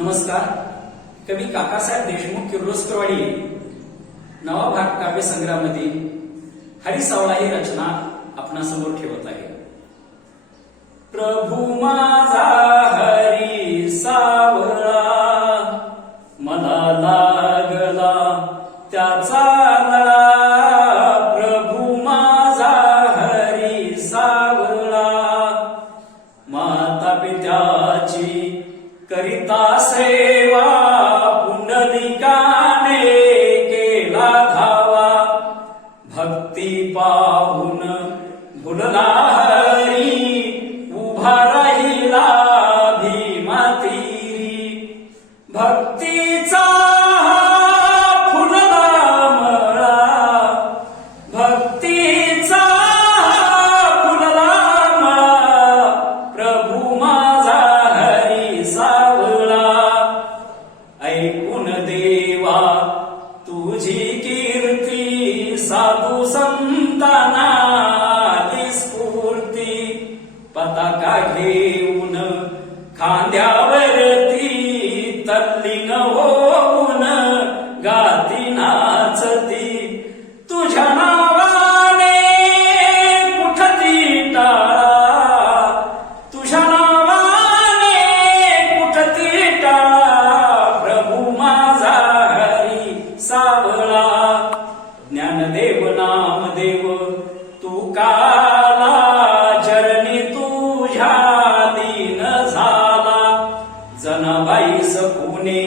नमस्कार. कवी काकासाहेब देशमुख किर्लोस्करवाडी नवा भाग काव्य संग्रहामध्ये हरी सावळा ही रचना आपणासमोर ठेवत आहे. प्रभू माझा हरी सावळा, मला लागला त्याचा लळा. प्रभू माझा हरी सावळा, माता पित्याची करिता सेवा. पुंडलिकाने केला धावा, भक्ती पाहून भुलला हरी. उभा राहिला भीमा तीरी, भक्तीचा फुलला मळा. भक्तीचा फुलला मळा, प्रभू माझा हरी सावळा. ऐकून देवा तुझी कीर्ती, साधू संतांना आली स्फूर्ती. पताका घेऊन खांद्यावरती, तल्लीन होऊन गाती नाचती. तुझ्या नावाने कुठती टाळा, तुझ्या नावाने कुठती टाळा. प्रभू माझा हरी सावळा. ज्ञानदेव नामदेव तू काला, चरणी तुझ्या लीन झाला. जनाबाई सकुने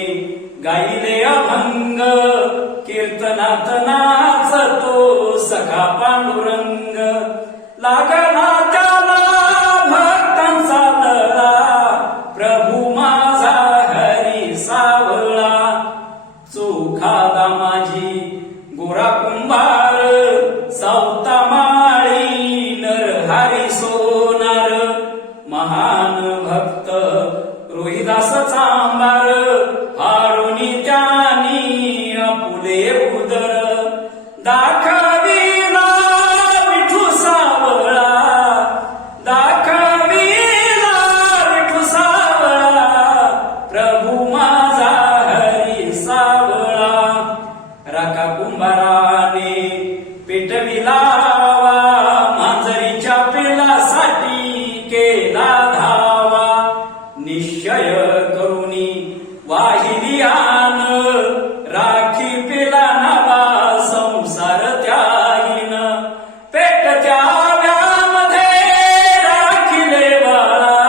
गाईले अभंग, कीर्तनात नाचतो सखा पांडुरंग. लागला त्याला भक्तांचा लळा, प्रभू माझा हरी सावळा. चोखादा माझी गोरा कुंभार, सावता माळी नरहरी सोनार. महान भक्त रोहिदास चांबार, हारुनी त्यानी आपुले उदर. दाखविला विठू सावळा, दाखविला विठू सावळा. प्रभू माझा हरी सावळा. राका कुंभाराने पेटविला वा, मांजरीच्या पिलासाठी केला धावा. निश्चय करुनी वाहिली आन, राखी पिला नावा संसार त्यागीन. पेटत्या व्यामध्ये राखिले बाळा,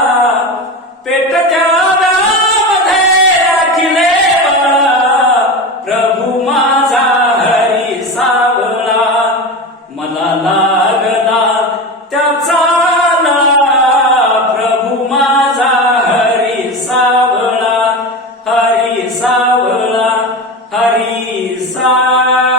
पेटत्या व्यामध्ये राखिले बाळा. प्रभू माझा हरी सावळा, मला लागला त्याचा लळा. प्रभू माझा हरी सावळा, हरी सावळा, हरी सावळा.